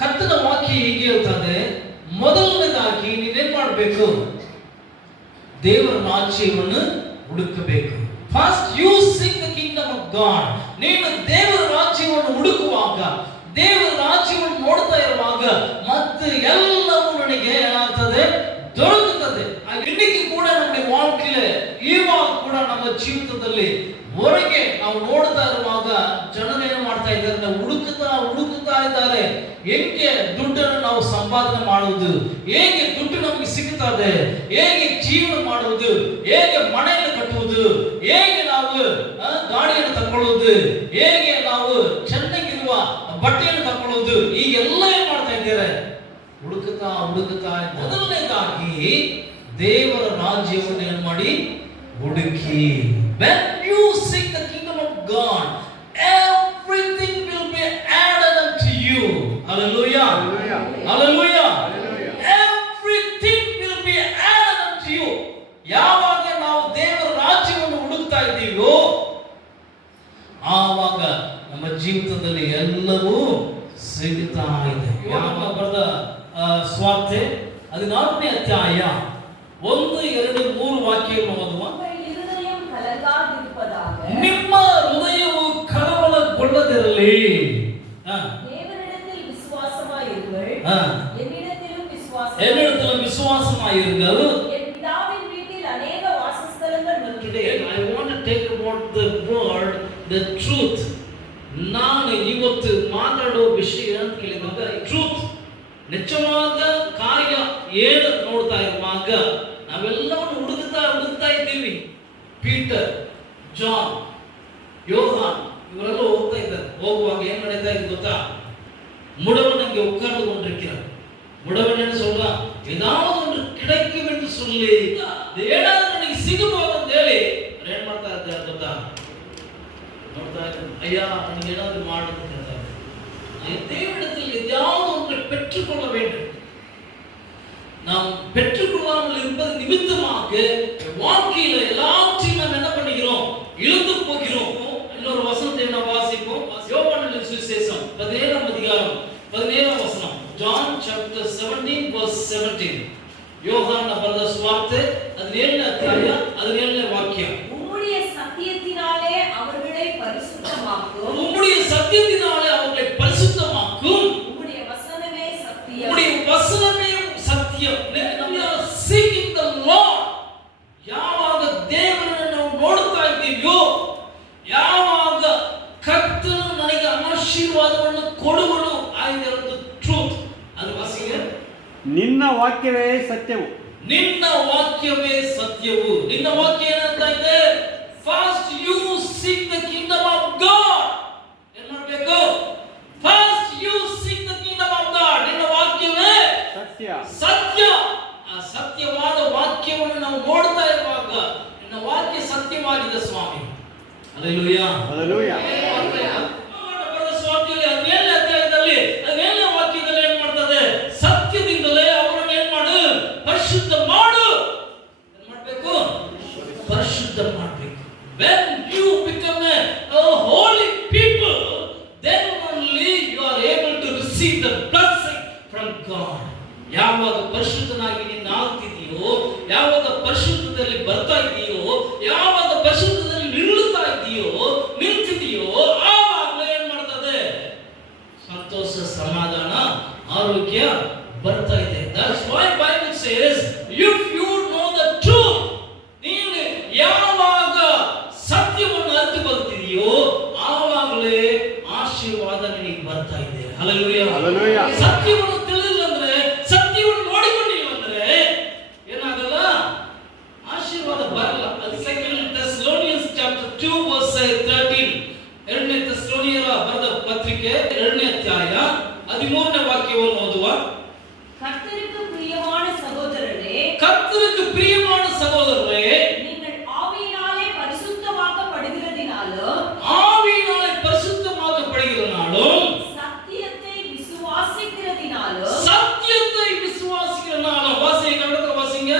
ಕರ್ತನ ವಾಕ್ಯ ಹೀಗೆ ಹೇಳ್ತದೆ, ಮೊದಲನೇದಾಗಿ ನೀವೇನ್ ಮಾಡಬೇಕು? ದೇವರ ರಾಜ್ಯವನ್ನು ಹುಡುಕಬೇಕು. First you seek the kingdom of God. ನೀನು ದೇವರ ರಾಜ್ಯವನ್ನು ಹುಡುಕುವಾಗ, ದೇವರ ರಾಜ್ಯವನ್ನು ನೋಡ್ತಾ ಇರುವಾಗ ಮತ್ತೆ ಎಲ್ಲವೂ ನನಗೆ ಏನಾಗ್ತದೆ? ದೊರಕುತ್ತದೆ. ಇನ್ನಿಗೆ ಕೂಡ ನಮಗೆ ವಾಕ್ಯ ಇವಾಗ ಕೂಡ ನಮ್ಮ ಜೀವಿತದಲ್ಲಿ ಹೊರಗೆ ನಾವು ನೋಡ್ತಾ ಇರುವಾಗ ಜನರೇನು ಮಾಡ್ತಾ ಇದ್ದಾರೆ? ನಾವು ಹುಡುಕುತ್ತಾ ಇದ್ದಾರೆ. ಹೇಗೆ ದುಡ್ಡನ್ನು ನಾವು ಸಂಪಾದನೆ ಮಾಡುವುದು, ಹೇಗೆ ದುಡ್ಡು ನಮಗೆ ಸಿಗುತ್ತದೆ, ಹೇಗೆ ಜೀವನ ಮಾಡುವುದು, ಹೇಗೆ ಮನೆಯನ್ನು ಕಟ್ಟುವುದು, ಹೇಗೆ ನಾವು ಗಾಡಿಯನ್ನು ತಗೊಳ್ಳುವುದು, ಹೇಗೆ ನಾವು ಚೆನ್ನಾಗಿರುವ ಬಟ್ಟೆಯನ್ನು ತಗೊಳ್ಳುವುದು, ಈಗೆಲ್ಲ ಏನ್ ಮಾಡ್ತಾ ಇದ್ದಾರೆ? ಹುಡುಕುತ್ತಾ. ಮೊದಲನೇದಾಗಿ ದೇವರ ರಾಜ್ಯವನ್ನು ಏನ್ ಮಾಡಿ? ಹುಡುಕಿ. When you seek the kingdom of God, everything will be added unto you. Hallelujah. Hallelujah. Everything will be added unto you. ಯಾವಾಗ ನಾವು ದೇವರ ರಾಜ್ಯವನ್ನು ಹುಡುಕ್ತಾ ಇದ್ದೀವೋ ಆವಾಗ ನಮ್ಮ ಜೀವಿತದಲ್ಲಿ ಎಲ್ಲವೂ ಸಿಗುತ್ತಾ ಇದೆ. ಯಾವ ಬರೆದ ಸ್ವಾರ್ಥೆ 14ನೇ ಅಧ್ಯಾಯ 1, 2, 3 ವಾಕ್ಯಗಳನ್ನು ಓದುವ. ನಿಮ್ಮ ಹೃದಯವು ಕಳವಳಗೊಳ್ಳದಿರಲಿ. என்னிடத்தில் விசுவாசமாயிருங்கள். என் பிதாவின் வீட்டில் अनेक வாசஸ்தலங்கள் உண்டு. I want to take about the word, the truth. ನಾನು ಇವತ್ತು ಮಾತಾಡೋ ವಿಷಯ ಅಂತ ಕೇಳಿದಾಗ ಟ್ರೂತ್, ನಿಜವಾದ ಕಾರ್ಯ ಏನು ನೋಡ್ತಾ ಇರುವಾಗ ನಾವೆಲ್ಲವನ್ನು ಹುಡುಕ್ತಾ ಇದ್ದೀವಿ. ಪೀಟರ್, ಜಾನ್, ಯೋಹಾನ್ ಇವರೆಲ್ಲ ಹೋಗ್ತಾ ಇದ್ದಾರೆ. ಹೋಗುವಾಗ ಏನ್ ನಡೀತಾ ಇದೆ ಗೊತ್ತಾ? முடவன் அங்கே உட்கார்ந்து கொண்டிருக்கிறார். முடவன் என்ன சொல்றான்? ஏதாவது ஒன்று கிடைக்கும் என்று சொல்லி ஏதாவது ನನಗೆ ಸಿಗಬಹುದು ಅಂತ ಹೇಳಿ ಏನ್ ಮಾಡ್ತಾ ಇದ್ದಾರೆ ಗೊತ್ತಾ? ನೋಡ್ತಾ ಇದ್ದಾರೆ, ஐயா ನನಗೆ ಏನಾದರೂ ಮಾಡು ಅಂತ ಹೇಳ್ತಾರೆ. தேவனிடத்தில் ஏதாவது ஒன்றை பெற்றுக்கொள்ள வேண்டும். நாம் பெற்றுக்கொள்ளாமல் இருப்பது நிமித்தமாக வாழ்க்கையில எல்லாவற்றையும் நாம் என்ன பண்ணுகிறோம்? இழந்து போகிறோம். இன்னொரு வசனத்தை நாம் வாசிப்போம். யோவானின் சுவிசேஷம் 17ஆம் அதிகாரம் 17ஆம் வசனம். John chapter 17 verse 17. யோவான் ಬರೆದ ಸುವಾರ್ತೆ 17ನೇ ಅಧ್ಯಾಯ 17ನೇ ವಾಕ್ಯ. உம்முடைய சத்தியத்தினாலே அவர்களை பரிசுத்தமாக்கும். உம்முடைய சத்தியத்தினாலே அவர்களை பரிசுத்தமாக்கும். உம்முடைய வசனமே சத்தியம். உம்முடைய வசனமே சத்தியம். We are seeking the Lord. ಯಾವಾಗ ದೇವರನ್ನು ನಾವು ನೋಡ್ತಾ ಇದ್ದೀವೋ, ಯಾವಾಗ ಕರ್ತನು ನನಗೆ ಆಶೀರ್ವಾದವನ್ನು ಕೊಡುವನು, ಆಗಿರೋದು ಟ್ರೂತ್. ಅದು ವಾಸಿಗೆ ನಿನ್ನ ವಾಕ್ಯವೇ ಸತ್ಯವು. ನಿನ್ನ ವಾಕ್ಯವೇ ಸತ್ಯವು. ನಿನ್ನ ವಾಕ್ಯ ಏನಂತ ಇದೆ? First you seek the kingdom of God. ಏನು ಮಾಡಬೇಕು? First you seek the kingdom of God. ನಿನ್ನ ವಾಕ್ಯವೇ ಸತ್ಯ. ಆ ಸತ್ಯವಾದ ವಾಕ್ಯವನ್ನು ನಾವು ನೋಡ್ತಾ ಇರುವಾಗ ನಿನ್ನ ವಾಕ್ಯ ಸತ್ಯವಾಗಿದೆ ಸ್ವಾಮಿ. Hallelujah, hallelujah. ಸ್ವಾಮಿಯಲ್ಲಿ 17ನೇ ಅಧ್ಯಾಯದಲ್ಲಿ 17ನೇ ವಾಕ್ಯದಲ್ಲಿ ಏನು ಮಾಡ್ತದೆ? ಸತ್ಯದಿಂದಲೇ ಅವರನ್ನು ಏನು ಮಾಡು? ಪರಿಶುದ್ಧ ಮಾಡು. ಏನು ಮಾಡಬೇಕು? ಪರಿಶುದ್ಧ ಮಾಡಬೇಕು. When you become a holy people, then only you are able to receive the blessing from God. ಯಾವಾಗ ಪರಿಶುದ್ಧನಾಗಿ ನೀನು ಆಗ್ತಿದೆಯೋ, ಯಾವಾಗ ಪರಿಶುದ್ಧದಲ್ಲಿ ಬರ್ತಾ ಇದೆಯೋ, ಯಾವಾಗ ಪರಿಶುದ್ಧದಲ್ಲಿ ನಿಲ್ತಿದೆಯೋ ಆವಾಗಲೇ ಏನ್ ಮಾಡ್ತದೆ? ಸಂತೋಷ, ಸಮಾಧಾನ, ಆರೋಗ್ಯ ಬರ್ತಾ ಇದೆ. That's why Bible says if you know the truth, ನೀನು ಯಾವಾಗ ಸತ್ಯವನ್ನು ಅರಿತುಕೊಳ್ತಿದೆಯೋ ಆವಾಗಲೇ ಆಶೀರ್ವಾದ ನಿನಗೆ ಬರ್ತಾ ಇದೆ. Hallelujah, hallelujah. ಸತ್ಯವನ್ನು ತಿಳಿಲಿಲ್ಲ ಅಂದ್ರೆ, ಸತ್ಯವನ್ನು ನೋಡಿಕೊಂಡಿಲ್ಲ ಅಂದ್ರೆ ಏನಾಗಲ್ಲ? ಆಶೀರ್ವಾದ ಬರಲ್ಲ. ಅದು 2 Thessalonians chapter 2 verse 13. 2ನೇ ಥೆಸಲೋನಿಯರ ಬರೆದ ಪತ್ರಿಕೆ 2ನೇ ಅಧ್ಯಾಯ 13ನೇ ವಾಕ್ಯವನ್ನು ಓದುವ. கர்த்தருக்கு பிரியமான சகோதரரே, கர்த்தருக்கு பிரியமான சகோதரரே, நீங்கள் ஆவியினாலே பரிசுத்தமாக்கப்படுகிறதினாலும் சத்தியத்தை விசுவாசிக்கிறதினாலும் வாசிங்க, கண்டத்துல வாசிங்க.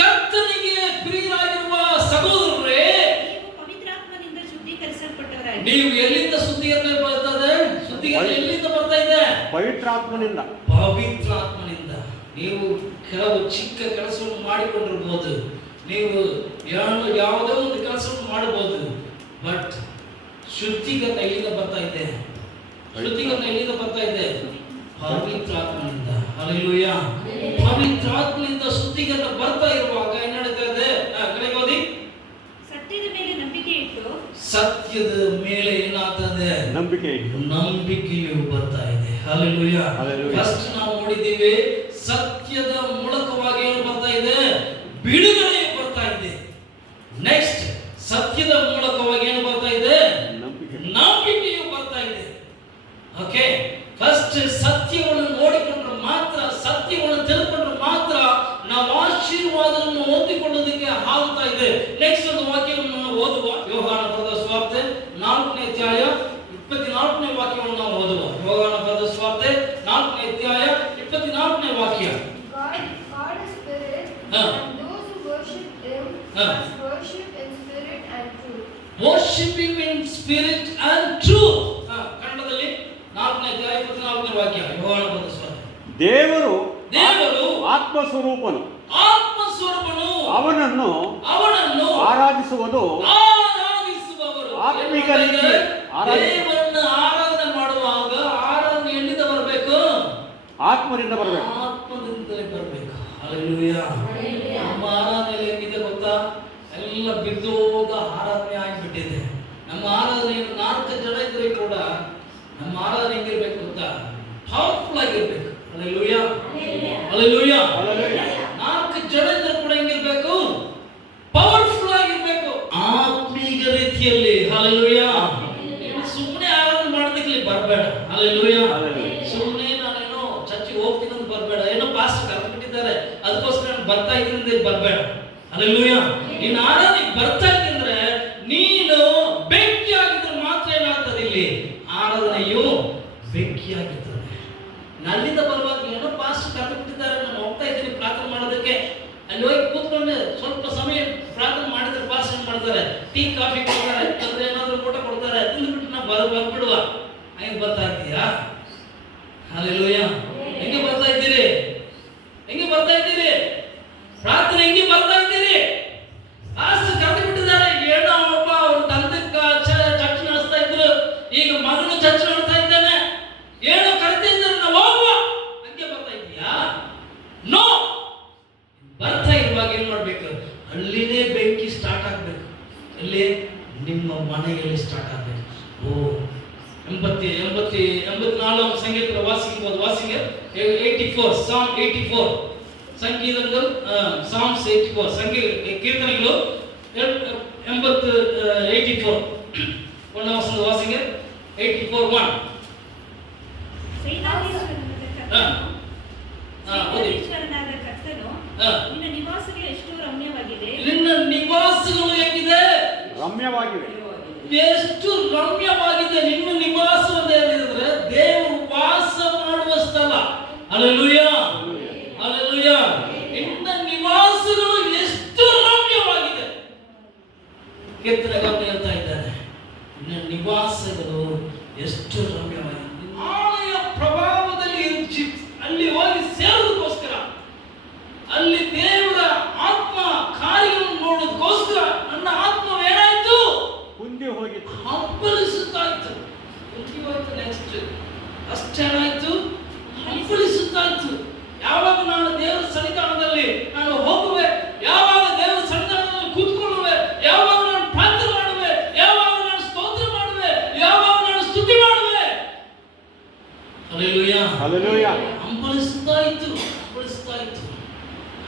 கர்த்தருக்கு பிரியராಗಿರುವ ಸಹೋದರರೇ, ನೀವು ಪವಿತ್ರಾತ್ಮನಿಂದ ಶುದ್ಧೀಕರಿಸಲ್ಪಟ್ಟವರಾಗಿ. ನೀವು ಎಲ್ಲಿಂದ ಶುದ್ಧೀಕರಣೆ ಬರ್ತದೆ? ಶುದ್ಧೀಕರಣ ಎಲ್ಲಿಂದ ಬರ್ತಾ ಇದೆ? ಪವಿತ್ರಾತ್ಮನಿಂದ. ಪವಿತ್ರಾತ್ಮನಿಂದ. ನೀವು ಕೆಲವು ಚಿಕ್ಕ ಕೆಲಸವನ್ನು ಮಾಡಿಕೊಂಡಿರ್ಬೋದು, ನೀವು ಯಾವುದೋ ಒಂದು ಕೆಲಸವನ್ನು ಮಾಡಬಹುದು, ಬಟ್ ಶುದ್ಧೀಕರಣ ಎಲ್ಲಿಂದ ಬರ್ತಾ ಇದೆ? ಶುದ್ಧೀಕರಣ ಎಲ್ಲಿಂದ ಬರ್ತಾ ಇದೆ? ಪವಿತ್ರಾತ್ಮನಿಂದ. ಹಲ್ಲೆಲೂಯಾ. ಪವಿತ್ರಾತ್ಮನಿಂದ ಶುದ್ಧೀಕರಣ ಬರ್ತಾ ಇರುವಾಗ ಏನ್ ನಡೀತಾ ಇದೆ? ಕೆಳಗೆ ಓದಿ. ಸತ್ಯದ ಮೇಲೆ ನಂಬಿಕೆ ಇಟ್ಟು, ಸತ್ಯದ ಮೇಲೆ ಏನಾಗ್ತದೆ? ನಂಬಿಕೆಯು ಬರ್ತಾ ಇದೆ. ಹಲ್ಲೆಲೂಯಾ. ಫಸ್ಟ್ ನಾವು ನೋಡಿದ್ದೀವಿ, ಸತ್ಯದ ಮೂಲಕವಾಗಿ ಏನು ಬರ್ತಾ ಇದೆ? ಬಿಡುಗಡೆ ಬರ್ತಾ ಇದೆ. ನೆಕ್ಸ್ಟ್, ಸತ್ಯದ ಮೂಲಕವಾಗಿ ಏನು ಬರ್ತಾ ಇದೆ? ನಂಬಿಕೆಯು ಬರ್ತಾ ಇದೆ. ಓಕೆ, ಫಸ್ಟ್ ಸತ್ಯವನ್ನು ನೋಡಿಕೊಂಡ್ರೆ ಮಾತ್ರ, ಸತ್ಯವನ್ನು ತಿಳ್ಕೊಂಡ್ರೆ ಮಾತ್ರ ನಾವು ಆಶೀರ್ವಾದವನ್ನು ಹೊಂದಿಕೊಳ್ಳೋದಕ್ಕೆ ಆಗ್ತಾ ಇದೆ. ನೆಕ್ಸ್ಟ್ ಒಂದು ವಾಕ್ಯವನ್ನು ಓದುವ. ಯೋಹಾನ ಬರೆದ ಸುವಾರ್ತೆ 4ನೇ ಅಧ್ಯಾಯ 24ನೇ ವಾಕ್ಯವನ್ನು ನಾವು ಓದುವ. ಯೋಹಾನ ಬರೆದ ಸುವಾರ್ತೆ 4ನೇ ಅಧ್ಯಾಯ 24ನೇ ವಾಕ್ಯ. God is spirit, and those who worship him must worship in spirit and truth. Worship him in spirit and truth. ಕನ್ನಡದಲ್ಲಿ 4ನೇ ಅಧ್ಯಾಯ 24ನೇ ವಾಕ್ಯ. ಯೋಹಾನ ಬರೆದ ಸುವಾರ್ತೆ. ದೇವರು ಆತ್ಮಸ್ವರೂಪನು, ಅವನನ್ನು ಆರಾಧಿಸುವುದು ಆತ್ಮಿಕ ರೀತಿಯಲ್ಲಿ. ದೇವರನ್ನು ಆರಾಧನೆ ಮಾಡುವಾಗ ಆರಾಧನೆ ಎಲ್ಲಿಂದ ಬರಬೇಕು? ಆತ್ಮದಿಂದ ಬರಬೇಕು. ಆತ್ಮದಿಂದಲೇ ಬರಬೇಕು. ಹಲ್ಲೆಲೂಯಾ. ನಮ್ಮ ಆರಾಧನೆ ಹೇಗಿದೆ ಗೊತ್ತಾ? ಎಲ್ಲ ಬಿದ್ದು ಹೋಗ ಆರಾಧನೆ ಆಗಿಬಿಟ್ಟಿದೆ. ನಮ್ಮ ಆರಾಧನೆ 4 ಜನ ಇದ್ರೆ ಕೂಡ ನಮ್ಮ ಆರಾಧನೆ ಹೆಂಗಿರ್ಬೇಕು ಗೊತ್ತಾ? ಪವರ್ಫುಲ್ ಆಗಿರ್ಬೇಕು. ಹಲ್ಲೆಲೂಯಾ. ಹಲ್ಲೆಲೂಯಾ. 4 ಜನ ಇದ್ರೆ ಕೂಡ ಹೆಂಗಿರ್ಬೇಕು? ಪವರ್ಫುಲ್ ಆಗಿರ್ಬೇಕು, ಆತ್ಮೀಕ ರೀತಿಯಲ್ಲಿ. ಹಲ್ಲೆಲೂಯಾ. ಸುಮ್ಮನೆ ಆರಾಧನೆ ಮಾಡೋದಕ್ಕೆ ಬರಬೇಡ. ಹಲ್ಲೆಲೂಯಾ. ಸುಮ್ಮನೆ ನಾನೇನೋ ಚರ್ಚಿಗೆ ಹೋಗ್ತೀನಿ ಅಂತ ಬರಬೇಡ. ಏನೋ ಪಾಸ್ಟರ್ ಕರೆದ್ಬಿಟ್ಟಿದ್ದಾರೆ ಅದಕ್ಕೋಸ್ಕರ ನಾನು ಬರ್ತಾ ಇದ್ದೀನಿ ಅಂತ ಬರಬೇಡ. ಹಲ್ಲೆಲೂಯಾ. ನೀನು ಆರಾಧನೆಗೆ ಬರ್ತಾ ಇದ್ದಂದ್ರೆ ನೀನು ಬೆಂಕಿಯಾಗಿದ್ರೆ ಮಾತ್ರ ಏನಾಗ್ತದೆ? ಇಲ್ಲಿ ಆರಾಧನೆಯು ಬೆಂಕಿಯಾಗಿರ್ತದೆ. ಅಲ್ಲಿಂದ ಬರುವಾಗ ಏನೋ ಪಾಸ್ಟರ್ ಕರೆದ್ಬಿಟ್ಟಿದ್ದಾರೆ, ನಾನು ಹೋಗ್ತಾ ಇದ್ದೀನಿ ಪ್ರಾರ್ಥನೆ ಮಾಡೋದಕ್ಕೆ. ಅಲ್ಲಿ ಹೋಗಿ ಕೂತ್ಕೊಂಡು ಸ್ವಲ್ಪ ಸಮಯ ಪ್ರಾರ್ಥನೆ ಮಾಡಿದ್ರೆ ಪಾಸ್ ಏನ್ ಮಾಡ್ತಾರೆ? ಟೀ ಕಾಫಿ ಕೊಡ್ತಾರೆ, ಅಂದ್ರೆ ಏನಾದ್ರು ಊಟ ಕೊಡ್ತಾರೆ, ತಿಂದ್ಬಿಟ್ಟು ನಾವು ಬಂದ್ಬಿಡುವ. ಹಂಗೆ ಬರ್ತಾ ಇದ್ದೀಯಾ? ಹಲ್ಲೆಲೂಯಾ. ಹೆಂಗೆ ಬರ್ತಾ ಇದ್ದೀರಿ? ಹೆಂಗೆ ಬರ್ತಾ ಇದ್ದೀರಿ? ಪ್ರಾರ್ಥನೆ ಹೆಂಗೆ ಬರ್ತಾ ಇದ್ದೀರಿ? ಪಾಸ್ಟರ್ ಕರೆದು ಬಿಟ್ಟಿದ್ದಾರೆ, ಏನೋ ಒಬ್ಬ ಅವ್ರ ತಂದೆ ಚರ್ಚ್ ನಡೆಸ್ತಾ ಇದ್ರು, ಈಗ ಮಗನು ಚರ್ಚ್ ನಡೆಸ್ತಾ ಇದ್ದಾನೆ, ಏನೋ ಕರೆತಾ ಇದ್ದಾರೆ, ನಾವು ಹೋಗುವ. ಹಂಗೆ ಬರ್ತಾ ಇದೀಯಾ? ನೋ. ಬರ್ತಾ ಇರುವಾಗ ಏನ್ ಮಾಡ್ಬೇಕು? ಅಲ್ಲಿನೇ ಬೆಂಕಿ ಸ್ಟಾರ್ಟ್ ಆಗ್ಬೇಕು. ಎಲ್ಲಿ? ನಿಮ್ಮ ಮನೆಯಲ್ಲಿ ಸ್ಟಾರ್ಟ್ ಆಗ್ಬೇಕು. ಓ 84 ಸಂಗೀತದ ವಾಸಿಂಗ್ 84 ಸಾಮ್ 84 ಸಂಗೀತಗಳು ಸಾಮ್ಸ್ 84 ಕೀರ್ತನೆಗಳು 84 ಒಂದು ವಾಸಿಂಗ್ 84:1. ಸೇನಾಧೀಶ್ವರನಾದ ಕರ್ತನು ನಿನ್ನ ನಿವಾಸಗಳು ಎಷ್ಟು ರಮ್ಯವಾಗಿದೆ. ನಿನ್ನ ನಿವಾಸಗಳು ಹೇಗಿದೆ? ರಮ್ಯವಾಗಿವೆ. ಎಷ್ಟು ರಮ್ಯವಾಗಿದೆ ನಿನ್ನ ನಿವಾಸ ಅಂತ ಹೇಳಿದ್ರೆ ದೇವರು ವಾಸ ಮಾಡುವ ಸ್ಥಳ. ಹಲ್ಲೆಲೂಯಾ. ಹಲ್ಲೆಲೂಯಾ. ನಿನ್ನ ನಿವಾಸಗಳು ಎಷ್ಟು ರಮ್ಯವಾಗಿದೆ. ಕೀರ್ತನೆಗಾರನು ಹೇಳ್ತಾ ಇದ್ದಾನೆ, ನಿನ್ನ ನಿವಾಸಗಳು ಎಷ್ಟು ರಮ್ಯವಾಗಿದೆ. ಆಲಯ ಪ್ರಭಾವದಲ್ಲಿ ಅಲ್ಲಿ ಹೋಗಿ ಸೇರೋದಕ್ಕೋಸ್ಕರ, ಅಲ್ಲಿ ದೇವರ ಆತ್ಮ ಕಾರ್ಯವನ್ನು ನೋಡೋದಕ್ಕೋಸ್ಕರ ನನ್ನ ಆತ್ಮವೇನಾಯ್ತು? ಕುಂದಿ ಹೋಗಿತ್ತು, ಹಂಬಲಿಸುತ್ತಾ ಇತ್ತು. ಕುಂದಿ ಹೋಯ್ತು. ನೆಕ್ಸ್ಟ್ ಅಷ್ಟೇನಾಯ್ತು? ಹಂಬಲಿಸುತ್ತಾ ಇತ್ತು. ಯಾವಾಗ ನಾನು ದೇವರ ಸನ್ನಿಧಾನದಲ್ಲಿ ನಾನು ಹೋಗುವೆ, ಯಾವಾಗ ದೇವರ ಸನ್ನಿಧಾನದಲ್ಲಿ ಕೂತ್ಕೊಳ್ಳುವೆ, ಯಾವಾಗ ನಾನು ಪ್ರಾರ್ಥನೆ ಮಾಡುವೆ, ಯಾವಾಗ ನಾನು ಸ್ತೋತ್ರ ಮಾಡುವೆ, ಯಾವಾಗ ನಾನು ಸ್ತುತಿ ಮಾಡುವೆ. ಹಲ್ಲೆಲೂಯಾ. ಹಲ್ಲೆಲೂಯಾ. ಹಂಬಲಿಸುತ್ತಾ ಇತ್ತು, ಹಂಬಲಿಸುತ್ತಾ ಇತ್ತು,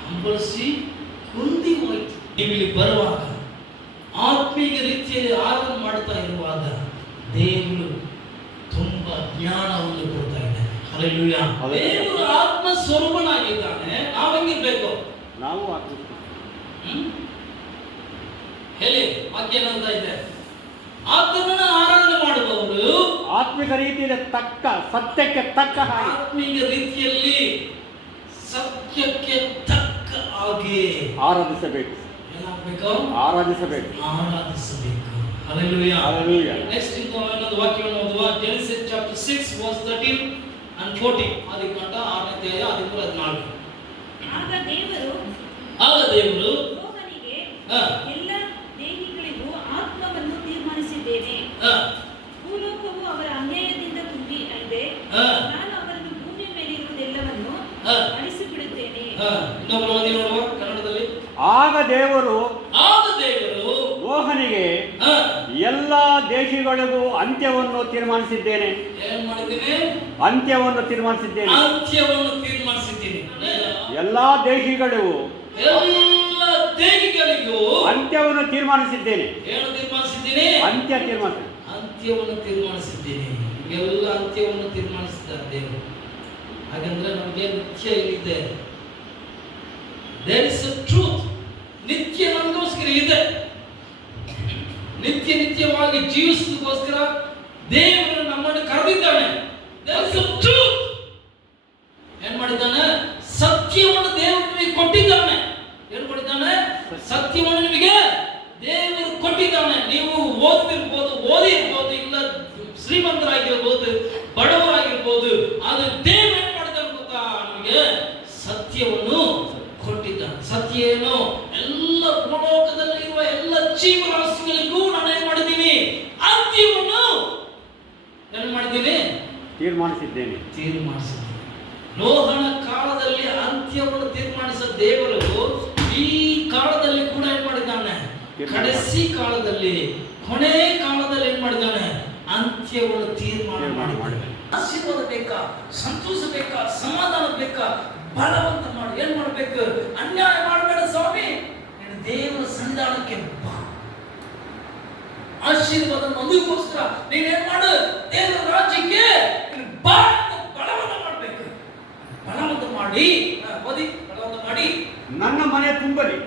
ಹಂಬಲಿಸಿ ಕುಂದಿ ಹೋಯ್ತು. ನೀವಿಲ್ಲಿ ಬರುವಾಗ ಆತ್ಮೀಯ ರೀತಿಯಲ್ಲಿ ಆರಾಧನೆ ಮಾಡ್ತಾ ಇರುವಾಗ ದೇವರು ತುಂಬಾ ಜ್ಞಾನವನ್ನು ಕೊಡ್ತಾ ಇದ್ದಾನೆ. ಹಲ್ಲೆಲೂಯಾ. ದೇವರು ಆತ್ಮ ಸ್ವರೂಪನಾಗಿದ್ದಾನೆ. ನಾವು ಹೆಂಗಿರ್ಬೇಕು? ನಾವು ಹೇಳಿ ವಾಕ್ಯ ಏನಂತ ಇದೆ? ಆತ್ಮನ ಆರಾಧನೆ ಮಾಡುವವರು ಆತ್ಮಿಕ ರೀತಿಯಲ್ಲಿ ತಕ್ಕ ಸತ್ಯಕ್ಕೆ ತಕ್ಕ ಹಾಗೆ, ಆತ್ಮೀಯ ರೀತಿಯಲ್ಲಿ ಸತ್ಯಕ್ಕೆ ತಕ್ಕ ಹಾಗೆ ಆರಾಧಿಸಬೇಕು. ಏನಾಗಬೇಕು? ಆರಾಧಿಸಬೇಕು. ಆರಾಧಿಸಬೇಕು. Hallelujah. Hallelujah. Next ಇನ್ನೊಂದು ವಾಕ್ಯವನ್ನು ಓದುವ. Genesis chapter 6 verse 13 and 14. ಆದಿಕಾಂಡ 6ನೇ ಅಧ್ಯಾಯ 13-14. ಆಗ ದೇವರು ನೋಹನಿಗೆ ಎಲ್ಲ ದೇಹಿಗಳಿಗೂ ಆತ್ಮವನ್ನು ತೀರ್ಮಾನಿಸಿದ್ದೇನೆ. ಭೂಲೋಕವು ಅವರ ಅನ್ಯಾಯದಿಂದ ತುಂಬಿ ಇದೆ. ನಾನು ಅವರನ್ನು ಭೂಮಿಯ ಮೇಲೆ ಇರುವುದೆಲ್ಲವನ್ನು ಅಳಿಸಿಬಿಡುತ್ತೇನೆ. ಇನ್ನೊಬ್ಬರು ಓದಿ ನೋಡುವ ಕನ್ನಡದಲ್ಲಿ. ಆಗ ದೇವರು ನೋಹನಿಗೆ ಎಲ್ಲ ದೇಶಗಳಿಗೂ ಅಂತ್ಯವನ್ನು ತೀರ್ಮಾನಿಸಿದ್ದೇನೆ. ಏನ್ ಮಾಡಿದ್ದೀನಿ? ಅಂತ್ಯವನ್ನು ತೀರ್ಮಾನಿಸಿದ್ದೇನೆ. ಎಲ್ಲಾ ದೇಶಗಳಿಗೂ ಅಂತ್ಯವನ್ನು ತೀರ್ಮಾನಿಸಿದ್ದೇನೆ. ಏನು ತೀರ್ಮಾನಿಸಿದ್ದೀನಿ? ಅಂತ್ಯವನ್ನು ತೀರ್ಮಾನಿಸಿದ್ದೀನಿ. ಎಲ್ಲ ಅಂತ್ಯವನ್ನು ತೀರ್ಮಾನಿಸಿದ್ದಾರೆ ದೇವರು. ಹಾಗಂದ್ರೆ ನಮಗೆ ನಿತ್ಯ ಇಲ್ಲಿದೆ. There is a truth. ನಿತ್ಯ ನಮಗೋಸ್ಕರ ಇದೆ. ನಿತ್ಯವಾಗಿ ಜೀವಿಸೋದಕ್ಕೋಸ್ಕರ ದೇವರು ನಮ್ಮನ್ನು ಕರೆದಿದ್ದಾನೆ. There is a truth. ಏನ್ ಮಾಡಿದ್ದಾನೆ? ಸತ್ಯವನ್ನು ದೇವರು ನಿಮಗೆ ಕೊಟ್ಟಿದ್ದಾನೆ. ಏನು ಕೊಟ್ಟಿದ್ದಾನೆ? ಸತ್ಯವನ್ನು ನಿಮಗೆ ದೇವರು ಕೊಟ್ಟಿದ್ದಾನೆ. ನೀವು ಓದಿರ್ಬೋದು, ಇಲ್ಲ ಶ್ರೀಮಂತರಾಗಿರ್ಬೋದು, ಬಡವರಾಗಿರ್ಬೋದು, ಆದ್ರೆ ದೇವರು ಏನ್ ಮಾಡಿದ್ದಾನೆ ಗೊತ್ತಾ? ನಮಗೆ ಸತ್ಯವನ್ನು ಕೊಟ್ಟಿದ್ದಾನೆ. ಸತ್ಯ ಏನು? ಎಲ್ಲ ಭೂಲೋಕದಲ್ಲಿರುವ ಎಲ್ಲ ಜೀವರಾಶಿಗಳಿಗೂ ನಾನು ಏನ್ ಮಾಡಿದ್ದೀನಿ? ಅಂತ್ಯವನ್ನು ಏನು ಮಾಡಿದ್ದೀನಿ? ತೀರ್ಮಾನಿಸಿದ್ದೇನೆ. ನೋಹನ ಕಾಲದಲ್ಲಿ ಅಂತ್ಯವನ್ನು ತೀರ್ಮಾನಿಸಿದ ದೇವರು ಈ ಕಾಲದಲ್ಲಿ ಕೂಡ ಏನ್ ಮಾಡಿದ್ದಾನೆ? ಕಡೆಸಿ ಕಾಲದಲ್ಲಿ, ಕೊನೆ ಕಾಲದಲ್ಲಿ ಏನ್ ಮಾಡಿದ್ದಾನೆ? ಅಂತ್ಯವನ್ನು ತೀರ್ಮಾನ ಮಾಡಿದ್ದಾನೆ. ಆಶೀರ್ವಾದ ಬೇಕಾ? ಸಂತೋಷ ಬೇಕಾ? ಸಮಾಧಾನ ಬೇಕಾ? ಬಲವಂತ ಮಾಡಿ. ಏನ್ ಮಾಡ್ಬೇಕು? ಅನ್ಯಾಯ ಮಾಡಬೇಡ ಸ್ವಾಮಿ, ನೀನು ದೇವರ ಸನ್ನಿಧಾನಕ್ಕೆ ಬಾ. ಆಶೀರ್ವಾದ ಮಗುಗೋಸ್ಕರ ನೀನೇನ್ ಮಾಡು? ದೇವರ ರಾಜ್ಯಕ್ಕೆ ಬಾ ಅಂತ ಬಲವಂತ ಮಾಡ್ಬೇಕು. ಬಲವಂತ ಮಾಡಿ ಬಲವಂತ ಮಾಡಿ ನನ್ನ ಮನೆ ತುಂಬಲಿ.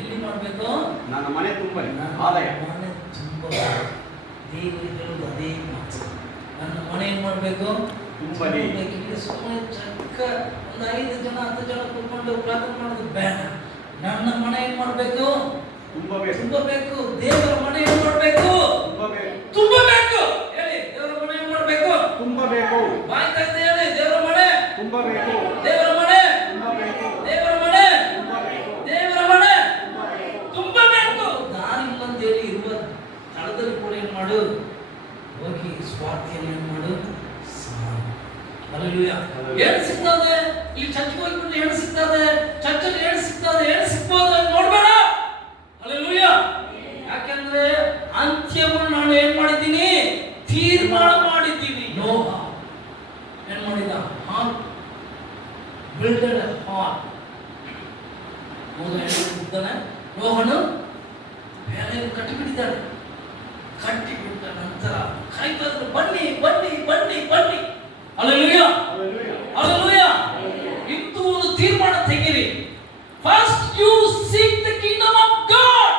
ಎಲ್ಲಿ ಮಾಡ್ಬೇಕು? ನನ್ನ ಮನೆ ತುಂಬಲಿ. ಆಲಯ ಮನೆ ತುಂಬಲಿ. ದೇವರಿಗೆ ಹೇಳುವುದು ಅದೇ ಮಾತು. ನನ್ನ ಮನೆ ಏನ್ ಮಾಡ್ಬೇಕು? ತುಂಬಲಿ. ಸುಮ್ಮನೆ ಚಕ್ಕ ಒಂದು 5 ಜನ 10 ಜನ ಕೂತ್ಕೊಂಡು ಪ್ರಾರ್ಥನೆ ಮಾಡೋದು ಬೇಡ. ನನ್ನ ಮನೆ ಏನ್ ಮಾಡ್ಬೇಕು? ತುಂಬಬೇಕು. ದೇವರ ಮನೆ ಏನ್ ಮಾಡ್ಬೇಕು? ತುಂಬಬೇಕು. ಹೇಳಿ, ದೇವರ ಮನೆ ಏನ್ ಮಾಡ್ಬೇಕು? ತುಂಬಬೇಕು. ಬಾಯಿ ತೆಗೆದು ಹೇಳಿ, ದೇವರ ಮನೆ ತುಂಬಬೇಕು. ದೇವರ ಮನೆ ತುಂಬಬೇಕು. ದೇವರ ಮನೆ ತುಂಬಬೇಕು. ದೇವರ ಮನೆ ತುಂಬಬೇಕು. ದಾರಿ ಇಲ್ಲಂತೇಳಿ ಇರುವ ಸ್ಥಳದಲ್ಲಿ ಕೂಡ ಏನ್ ಮಾಡು? ಹೋಗಿ ಸ್ವಾರ್ಥಿಯನ್ನು ಏನ್ ಮಾಡು? ಹಲ್ಲೆಲೂಯಾ. ಏನು ಸಿಗ್ತದೆ? ಇಲ್ಲಿ ಚರ್ಚ್ಗೆ ಹೋಗ್ಬಿಟ್ಟು ಏನು ಸಿಗ್ತದೆ? ಚರ್ಚಲ್ಲಿ ಏನು ಸಿಗ್ತದೆ? ಏನು ಸಿಗ್ಬೋದು ನೋಡ್ಬೇಡ. ಹಲ್ಲೆಲೂಯಾ. ಯಾಕೆಂದ್ರೆ ಅಂತ್ಯವನ್ನು ನಾನು ಏನ್ ಮಾಡಿದ್ದೀನಿ? ತೀರ್ಮಾನ ಮಾಡಿದ್ದೀನಿ. ನೋಹ ಏನ್ ಮಾಡಿದ? ಬಿಲ್ಡೆಡ್ ಹಾಲ್. ನೋಹನು ಬೇರೆ ಕಟ್ಟಿಬಿಟ್ಟಿದ್ದಾನೆ. ಕಟ್ಟಿಬಿಟ್ಟ ನಂತರ ಕಾಯ್ತಾದ್ರು, ಬನ್ನಿ ಬನ್ನಿ ಬನ್ನಿ ಬನ್ನಿ. ಹಲ್ಲೆಲೂಯಾ. ಹಲ್ಲೆಲೂಯಾ. ಇಂದು ಒಂದು ತೀರ್ಮಾನ ತೆಗೀರಿ. First you seek the kingdom of God.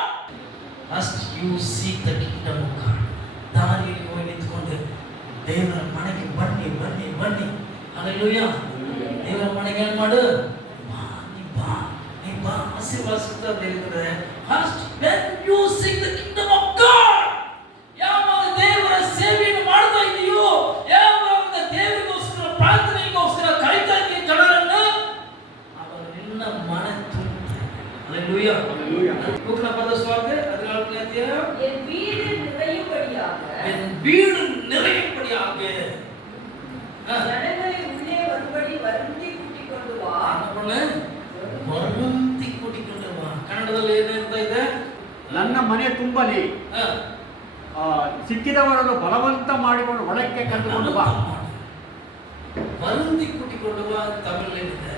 ದಾರಿಯಲ್ಲಿ ಹೋಗಿ ನಿಂತ್ಕೊಂಡು ದೇವರ ಮನೆಗೆ ಬನ್ನಿ ಬನ್ನಿ ಬನ್ನಿ. ಹಲ್ಲೆಲೂಯಾ. ದೇವರ ಮನೆಗೆ ಏನ್ ಮಾಡು? ನೀ ಬಾ ಆಶೀರ್ವಾದ ಸಿಗ್ತದೆ. First when you seek the kingdom of God. ಯಾವಾಗ ದೇವರ ಸೇವೆಯನ್ನು ಮಾಡ್ತಾ ಇದೆಯೋ, ಯಾವಾಗ ದೇವರಿಗೋಸ್ಕರ ಪ್ರಾರ್ಥನೆಗೋಸ್ಕರ ಕರೀತಾ ಇದೆಯೋ ಜನರನ್ನು, ಆವಾಗ ನಿನ್ನ ಮನೆ ತುಂಬುತ್ತೆ. ಹಲ್ಲೆಲೂಯಾ. ಲೂಕನ ಬರೆದ ಸುವಾರ್ತೆ 14ನೇ ಅಧ್ಯಾಯ. என் வீடு நிறையும்படியாக ஜனங்களை உள்ளே வரும்படி வருந்தி கூட்டிக் கொண்டு வா. ವರಂತಿ ಕೂಡಿಕೊಂಡು ಬಾ. ಕನ್ನಡದಲ್ಲಿ ಏನಿರ್ತಾ ಇದೆ? ನನ್ನ ಮನೆ ತುಂಬಲಿ. ಸಿಕ್ಕಿದವರನ್ನು ಬಲವಂತ ಮಾಡಿಕೊಂಡು ಒಳಕ್ಕೆ ಕರೆದುಕೊಂಡು ಬಾ. ವರಂತಿ ಕೂಡಿಕೊಂಡು ಬಾ. ತಮಿಳಲ್ಲಿದೆ.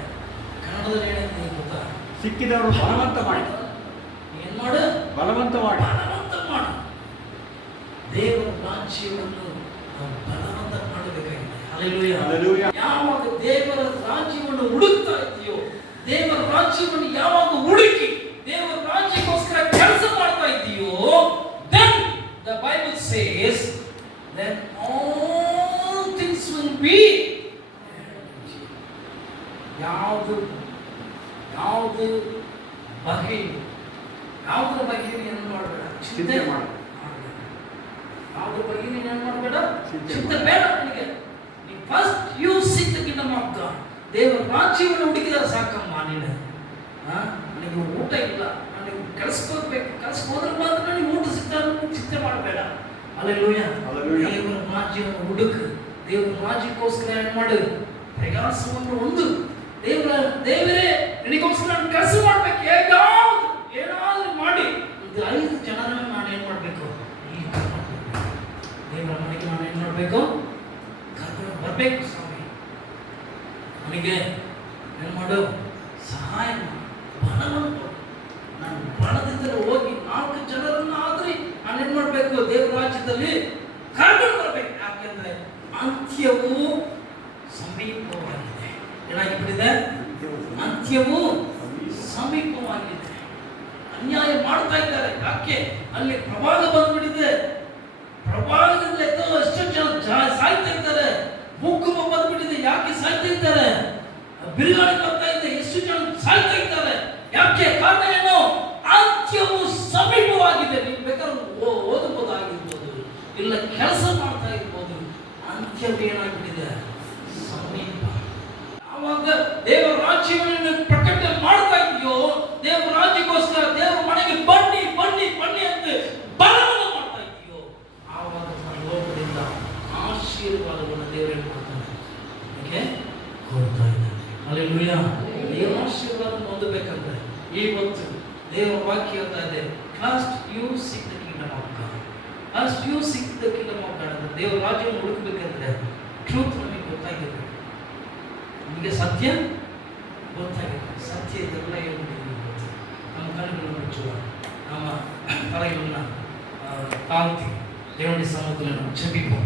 ಕನ್ನಡದಲ್ಲಿ ಏನಿದೆ ಗೊತ್ತಾ? ಸಿಕ್ಕಿದವರು ಬಲವಂತ ಮಾಡಿ. ಏನ್ ಮಾಡು? ಬಲವಂತ ಮಾಡಿ. ದೇವರ ರಾಜ್ಯವನ್ನು ಬಲವಂತ ಮಾಡಬೇಕಾಗಿದೆ. ಹಲ್ಲೆಲೂಯಾ. ಹಲ್ಲೆಲೂಯಾ. ಯಾವಾಗ ದೇವರ ರಾಜ್ಯವನ್ನು ಹುಡುಕ್ತಾ ಇದೆಯೋ, ದೇವರ ರಾಜ್ಯವನ್ನು ಯಾವಾಗ ಹುಡುಕಿ ದೇವರ ರಾಜ್ಯಕ್ಕೋಸ್ಕರ ಕೆಲಸ ಮಾಡ್ತಾ ಇದೆಯೋ, then the Bible says then all things will be. ಯಾವುದು ಬಗೆ, ಯಾವುದರ ಬಗ್ಗೆ ಏನು ಮಾಡಬೇಡ. ಚಿಂತೆ ಮಾಡು. ಯಾವ್ದ್ರ ಬಗ್ಗೆ ನೀನು ಏನು ಮಾಡಬೇಡ, ಚಿಂತೆ ಚಿಂತೆ ಬೇಡ ನಿನಗೆ. ನೀನು first you seek the kingdom of God. ದೇವರ ರಾಜ್ಯವನ್ನು ಹುಡುಕಿದರೆ ಸಾಕಮ್ಮ ನೀನು. ನನಗೆ ಊಟ ಇಲ್ಲ, ನನಗೆ ಕೆಲಸಕ್ಕೆ ಹೋಗ್ಬೇಕು, ಕೆಲಸಕ್ಕೆ ಹೋದ್ರೆ ಮಾತ್ರ ನನಗೆ ಊಟ ಸಿಗ್ತಾರೆ, ಚಿಂತೆ ಮಾಡಬೇಡ. ಹಲ್ಲೆಲೂಯಾ. ಹಲ್ಲೆಲೂಯಾ. ದೇವರ ರಾಜ್ಯವನ್ನು ಹುಡುಕು. ದೇವರ ರಾಜ್ಯಕ್ಕೋಸ್ಕರ ಏನು ಮಾಡು, ಪ್ರಯಾಸವನ್ನು ಹೊಂದು. ದೇವರೇ ನಿನಗೋಸ್ಕರ ನಾನು ಕೆಲಸ ಮಾಡ್ಬೇಕು, ಏನಾದ್ರೂ ಮಾಡಿ ಒಂದು 5 ಜನರನ್ನು ನಾನು ಏನು ಮಾಡಬೇಕು, ಈ ದೇವರ ಮನೆಗೆ ನಾನು ಏನು ಮಾಡಬೇಕು, ಕರ್ಕೊಂಡು ಬರಬೇಕು. ಸ್ವಾಮಿ ನನಗೆ ಏನು ಮಾಡು, ಸಹಾಯ ಮಾಡು, ಬಲವನ್ನು ಕೊಡು. ನಾನು ಬಲದಿಂದಲೇ ಹೋಗಿ 4 ಜನರನ್ನು ಆದ್ರೆ ನಾನು ಏನು ಮಾಡಬೇಕು, ದೇವರ ರಾಜ್ಯದಲ್ಲಿ ಕರ್ಕೊಂಡು ಬರಬೇಕು. ಯಾಕೆಂದ್ರೆ ಅಂತ್ಯವು ಸಮೀಪವಾಗಿದೆ. ಏನಾಗಿಬಿಟ್ಟಿದೆ, ಅಂತ್ಯವು ಸಮೀಪವಾಗಿದೆ. ಅನ್ಯಾಯ ಮಾಡ್ತಾ ಇದ್ದಾರೆ. ಯಾಕೆ, ಅಲ್ಲಿ ಪ್ರವಾಹ ಬಂದ್ಬಿಟ್ಟಿದೆ. ಪ್ರವಾಹದಿಂದ ಎಷ್ಟೋ ಜನ ಸಾಯ್ತಾ ಇದ್ದಾರೆ. ಭೂಕಂಪ ಬಂದ್ಬಿಟ್ಟಿದೆ. ಯಾಕೆ ಸಾಯ್ತಾ ಇದ್ದಾರೆ? ಬಿರುಗಾಳಿ ಬರ್ತಾ ಇದೆ, ಎಷ್ಟು ಜನ ಸಾಯ್ತಾ ಇದ್ದಾರೆ. ಯಾಕೆ? ಕಾರಣ ಏನು? ಅಂತ್ಯವು ಸಮೀಪವಾಗಿದೆ. ನೀವು ಬೇಕಾದ್ರೆ ಓದಬಹುದಾಗಿರ್ಬೋದು, ಇಲ್ಲ ಕೆಲಸ ಮಾಡ್ತಾ ಇರ್ಬೋದು. ಅಂತ್ಯವು ಏನಾಗ್ಬಿಟ್ಟಿದೆ, ಸಮೀಪ. ಆವಾಗ ದೇವರ ರಾಜ್ಯವನ್ನು ಪ್ರಕಟ ಮಾಡ್ತಾ ಇದೆಯೋ, ದೇವರ ರಾಜ್ಯಕ್ಕೋಸ್ಕರ ದೇವರ ಮನೆಗೆ ಬನ್ನಿ ಬನ್ನಿ ಬನ್ನಿ ಅಂತ ಬಲವನ್ನು ಮಾಡ್ತಾ ಇದೆಯೋ, ಆವಾಗ ಲೋಕದಿಂದ ಆಶೀರ್ವಾದವನ್ನು ದೇವರೇ ಮಾಡ್ತಾನೆ, ಅದಕ್ಕೆ ಕೊಡ್ತಾ ಇದ್ದಾನೆ. ಹಲ್ಲೆಲೂಯಾ. ದೇವರ ಆಶೀರ್ವಾದವನ್ನು ಹೊಂದಬೇಕಂದ್ರೆ ಇವತ್ತು ದೇವರ ವಾಕ್ಯ ಹೇಳ್ತಾ ಇದೆ, first you seek the kingdom of God. First you seek the kingdom of God ಅಂದ್ರೆ ದೇವರ ರಾಜ್ಯವನ್ನು ಹುಡುಕಬೇಕಂದ್ರೆ ಟ್ರೂತ್ ನಮಗೆ ಗೊತ್ತಾಗಿರಬೇಕು. ನಿಮಗೆ ಸತ್ಯ ಗೊತ್ತಾಗಿದೆ. ಸತ್ಯ ಇದೆಲ್ಲ ಹೇಳ್ಬಿಟ್ಟಿದ್ದೀವಿ. ನಮ್ಮ ಕಣ್ಣುಗಳನ್ನು ಮುಚ್ಚುವ, ನಮ್ಮ ತಲೆಗಳನ್ನು ತಾಳ್ತಿ ದೇವರ ಸಮ್ಮುಖದಲ್ಲಿ ನಾವು ಜಪಿಪೋ.